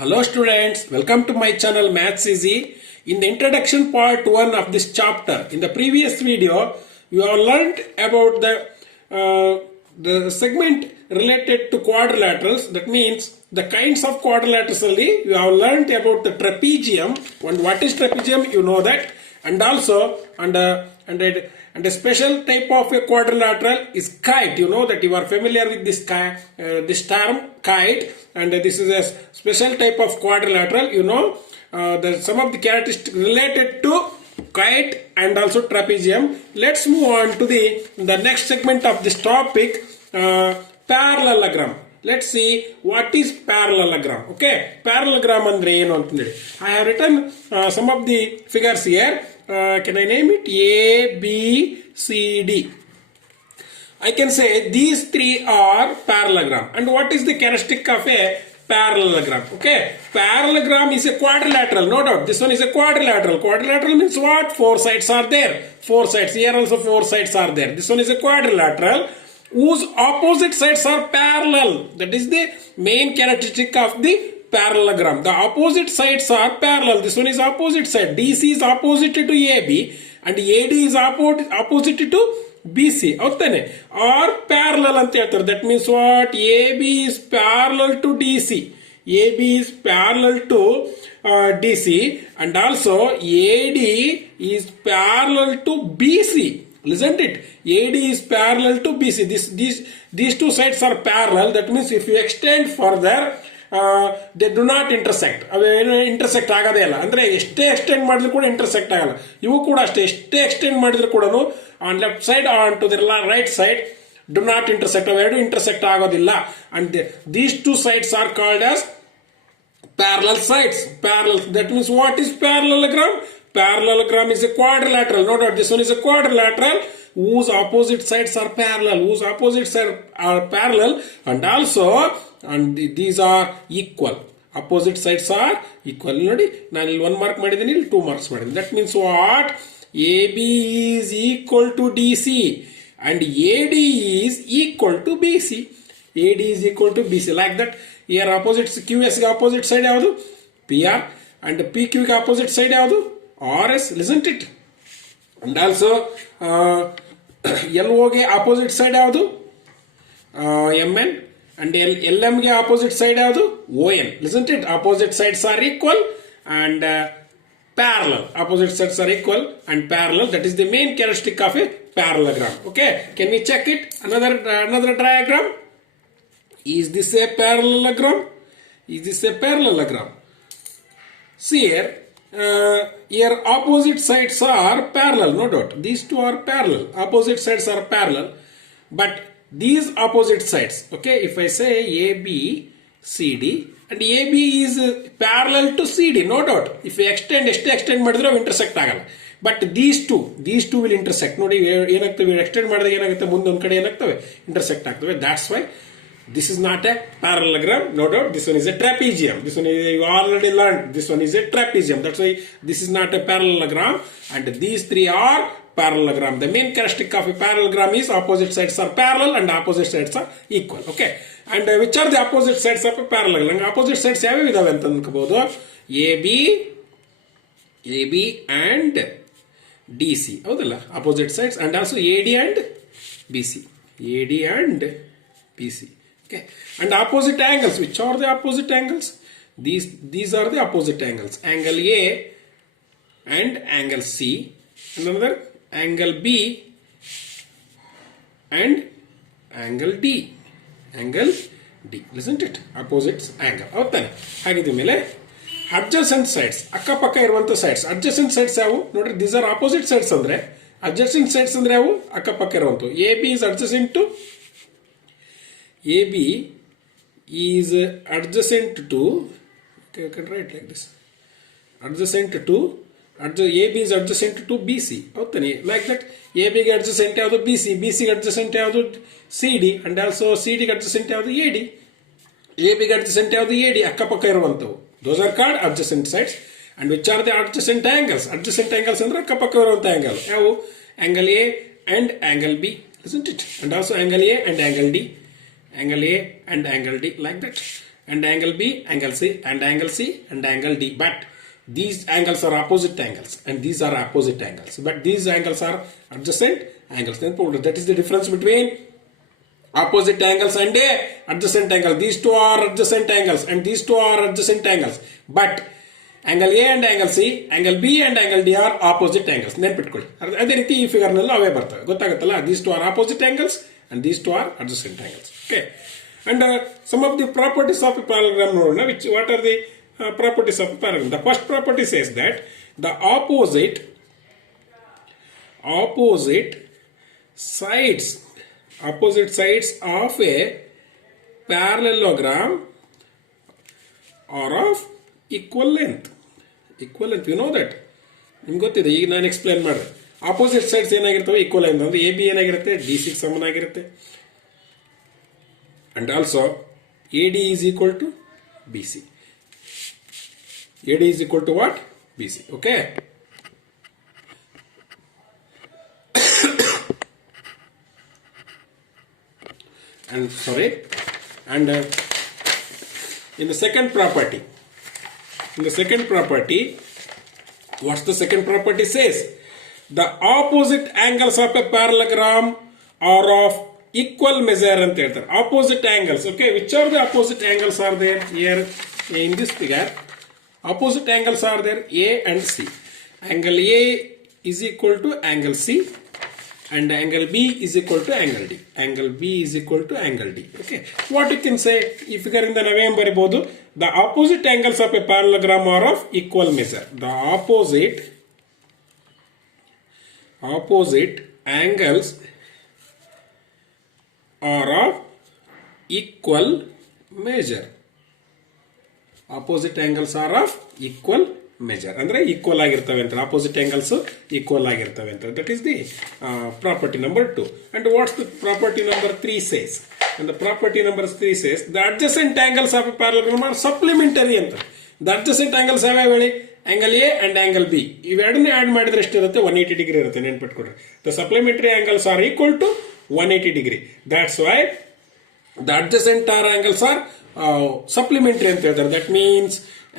Hello students, welcome to my channel Maths Easy. In the introduction part 1 of this chapter, in the previous video, you have learnt about the segment related to quadrilaterals. That means the kinds of quadrilaterals only. You have learnt about the trapezium. And what is trapezium? You know that. And also, and a special type of a quadrilateral is kite. You know that you are familiar with this term kite, and this is a special type of quadrilateral. You know some of the characteristics related to kite and also trapezium. Let's move on to the next segment of this topic, parallelogram. Let's see what is parallelogram. Okay, parallelogram andre enu antandi. I have written some of the figures here. Can I name it? A, B, C, D. I can say these three are parallelogram. And what is the characteristic of a parallelogram? Okay, parallelogram is a quadrilateral, no doubt. This one is a quadrilateral. Quadrilateral means what? Four sides are there. Four sides. Here also four sides are there. This one is a quadrilateral whose opposite sides are parallel. That is the main characteristic of the parallelogram. The opposite sides are parallel. This one is opposite side. DC is opposite to AB and AD is opposite to BC. Or parallel anta heltare. That means what? AB is parallel to DC. AB is parallel to DC, and also AD is parallel to BC. Listen it. AD is parallel to BC. These two sides are parallel. That means if you extend further, they do not intersect. ಅವೇನು intersect ಆಗೋದೇ ಇಲ್ಲ. ಅಂದರೆ ಎಷ್ಟೇ extend ಮಾಡಿದ್ರು ಕೂಡ intersect ಆಗಲ್ಲ. ಇವು ಕೂಡ ಅಷ್ಟೇ, ಎಷ್ಟೇ ಎಕ್ಸ್ಟೆಂಡ್ ಮಾಡಿದ್ರು ಕೂಡ on left side on to the right side do not intersect. ಅವೆರಡು ಇಂಟರ್ಸೆಕ್ಟ್ ಆಗೋದಿಲ್ಲ. And these two sides are called as parallel sides. Parallel. That means what is parallelogram? Parallelogram is a quadrilateral. No doubt this one is a quadrilateral whose opposite sides are parallel. Whose opposite sides are parallel, and also these are equal. Opposite sides are equal. Nodi nanu illi 1 mark madidini, illi 2 marks madidini. That means what? AB is equal to DC and AD is equal to BC. AD is equal to BC, like that. Here opposite QS ಗೆ opposite side ಯಾವುದು? PR, and PQ ಗೆ opposite side ಯಾವುದು? RS. Listen to it. And also LO ಗೆ opposite side ಯಾವುದು? MN, and LM ಗೆ opposite side ಯಾವುದು? ON. Listen to it. Opposite sides are equal and parallel. Opposite sides are equal and parallel. That is the main characteristic of a parallelogram. Okay, can we check it? Another diagram. Is this a parallelogram? Is this a parallelogram? See here, here opposite sides are parallel, no doubt. These two are parallel. Opposite sides are parallel. But these opposite sides, okay, if I say AB, CD, and AB is parallel to CD, no doubt. If we extend madidre intersect agalla. But these two will intersect. Nodi enaguttave extend madidage enagutte munde ಒಂದು ಕಡೆ ಏನಾಗ್ತವೆ intersect ಆಗ್ತವೆ. That's why this is not a parallelogram, no doubt. This one is a trapezium. This one is, you already learned. This one is a trapezium. That's why this is not a parallelogram. And these three are parallelogram. The main characteristic of a parallelogram is opposite sides are parallel and opposite sides are equal. Okay. And which are the opposite sides of a parallelogram? Opposite sides ಯಾವ್ಯಾವ ಇದಾವೆ ಅಂತ ಅನ್ಕೋಬಹುದು? AB and DC. ಹೌದಲ್ಲ? Opposite sides, and also AD and BC. AD and BC. Okay. And opposite angles. Which are the opposite angles? These are the opposite angles. Angle A and angle C. And another angle B and angle D. Angle D. Listen to it. Opposite angle. ಹೌದಾನೆ? ಹಾಗಿದ ಮೇಲೆ adjacent sides. ಅಕ್ಕಪಕ್ಕ ಇರುವಂತ sides. Adjacent sides ಯಾವು? ನೋಡ್ರಿ, these are opposite sides ಅಂದ್ರೆ. Adjacent sides ಅಂದ್ರೆ ಯಾವು? ಅಕ್ಕಪಕ್ಕ ಇರುವಂತ. AB is adjacent to AB is adjacent to, okay, I can write like this, adjacent to, AB is adjacent to BC. Okay, like that. AB ಗೆ adjacent ಯಾವುದು? BC. BC ಗೆ adjacent ಯಾವುದು? CD. And also CD ಗೆ adjacent ಯಾವುದು? AD. AB ಗೆ adjacent ಯಾವುದು? AD. ಅಕ್ಕಪಕ್ಕ ಇರುವಂತವು. Those are called adjacent sides. And which are the adjacent angles? Adjacent angles ಅಂದ್ರೆ ಅಕ್ಕಪಕ್ಕ ಇರುವಂತ angle. ಯಾವು? Angle A and angle B. Isn't it? And also angle A and angle D. Angle A and angle D, like that. and angle B, angle C, and angle C, and angle D. But these angles are opposite angles, and these are opposite angles. But these angles are adjacent angles. That is the difference between opposite angles and a adjacent angle. These two are adjacent angles, and these two are adjacent angles. But angle A and angle C, angle B and angle D are opposite angles. ನೆನಪಿಟ್ಕೊಳ್ಳಿ. ಅದೇ ರೀತಿ ಈ figure ನಲ್ಲಿ ಅವೇ ಬರ್ತವೆ. ಗೊತ್ತಾಗುತ್ತಲ್ಲ? These two are opposite angles and these two are adjacent angles. Okay. And some of the properties of a parallelogram ನೋಡೋಣ. What are the properties of a parallelogram? The first property says that the opposite sides of a parallelogram are of equal length. You know that. ನಿಮ್ಗೆ ಗೊತ್ತಿದೆ. ಈಗ ನಾನು explain ಮಾಡಿದೆ. Opposite sides ಏನಾಗಿರ್ತವೆ? Equal line ಅಂದ್ರೆ A B ಏನಾಗಿರುತ್ತೆ? DC ಸಮನಾಗಿರುತ್ತೆ. And also AD is equal to BC. AD is equal to what? BC. Okay. And in the second property, what's the second property says? The opposite angles of a parallelogram are of equal measure ಅಂತ ಹೇಳ್ತಾರೆ. Opposite angles. Okay, which are the opposite angles are there here in this figure? Opposite angles are there A and C. Angle A is equal to angle C, and angle B is equal to angle D. Angle B is equal to angle D. Okay. What you can say? ಈ figure ಇಂದ ನಾವೇನ್ ಬರೀಬಹುದು? The opposite angles of a parallelogram are of equal measure. The opposite angles are of equal measure. Opposite angles are of equal measure. ಅಂದ್ರೆ equal ಆಗಿರ್ತವೆ ಅಂತ. Opposite angles equal ಆಗಿರ್ತವೆ ಅಂತ. That is the property number 2. And what's the property number 3 says? And the property number 3 says the adjacent angles of a parallelogram are supplementary ಅಂತ. The adjacent angles ಯಾವ್ಯಾವ ಹೇಳಿ? Angle A and angle B. ಇವೆರಡನ್ನೇ add ಮಾಡಿದ್ರೆ ಎಷ್ಟಿರುತ್ತೆ? 180 degree ಇರುತ್ತೆ. ನೆನ್ಪಿಟ್ಕೊಡ್ರಿ. The supplementary angles are equal to 180 degree. That's why the adjacent angles are supplementary ಅಂತ ಹೇಳ್ತಾರೆ. That means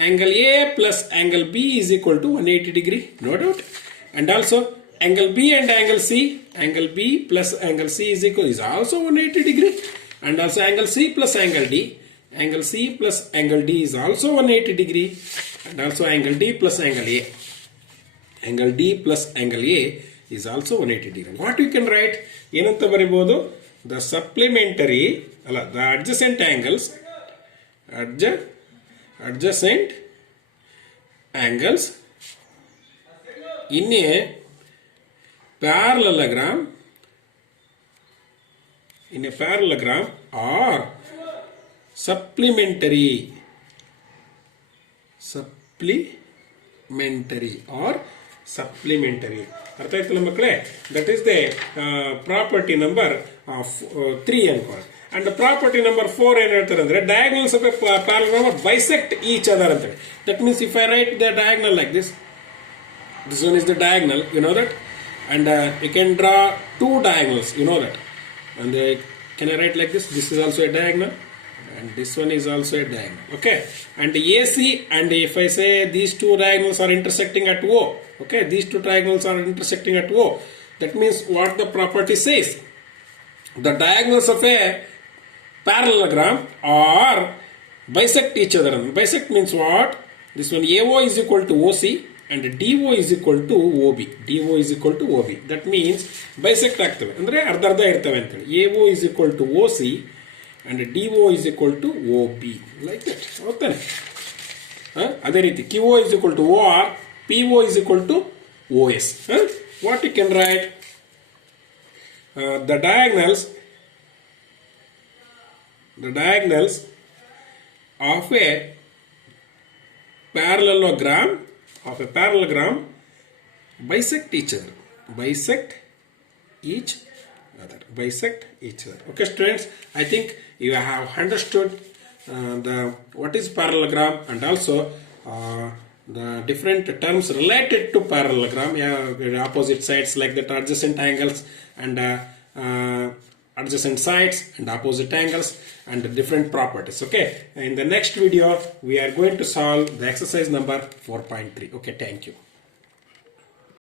angle A plus angle B is equal to 180 degree. No doubt. And also angle B and angle C, angle B plus angle C is also 180 degree. And also angle C plus angle D, angle C plus angle D is also 180 degree. And also angle D plus angle A, angle D plus angle A is also 180 degree. What you can write? ಏನಂತ ಬರೀಬಹುದು? The supplementary the adjacent angles in a parallelogram are supplementary ಅರ್ಥ ಆಯ್ತಲ್ಲ ಮಕ್ಕಳೇ? That is the property number 3 ಅನ್ಕೊಳ್ಳಿ. And property number 4 ಏನ್ ಹೇಳ್ತಾರೆ ಅಂದ್ರೆ diagonals of A parallelogram bisect each other ಅಂತ ಹೇಳಿ. That means if I right the diagonal like this one is the diagonal, you know that, and you can draw 2 diagonals, you know that, and can I write like this? This is also a diagonal, and this one is also a diagonal. Okay, and AC, and if I say these 2 diagonals are intersecting at O, okay, these 2 diagonals are intersecting at O, that means what the property says? The diagonals of a parallelogram are bisect each other. Bisect means what? This one AO is equal to OC and DO is equal to OB. DO is equal to OB. That means bisect ಆಗ್ತವೆ ಅಂದ್ರೆ ಅರ್ಧ ಅರ್ಧ ಇರ್ತವೆ ಅಂತ ಹೇಳಿ. AO is equal to OC and DO is equal to OB, like that. ಹೌದಾನೆ? ಅದೇ ರೀತಿ QO is equal to OR, PO is equal to OS. What you can write? The diagonals of a parallelogram bisect each other. Okay, students, I think you have understood what is parallelogram, and also the different terms related to parallelogram. Opposite sides like that, adjacent angles, and adjacent sides and opposite angles and the different properties. Okay, in the next video we are going to solve the exercise number 4.3. Okay, thank you.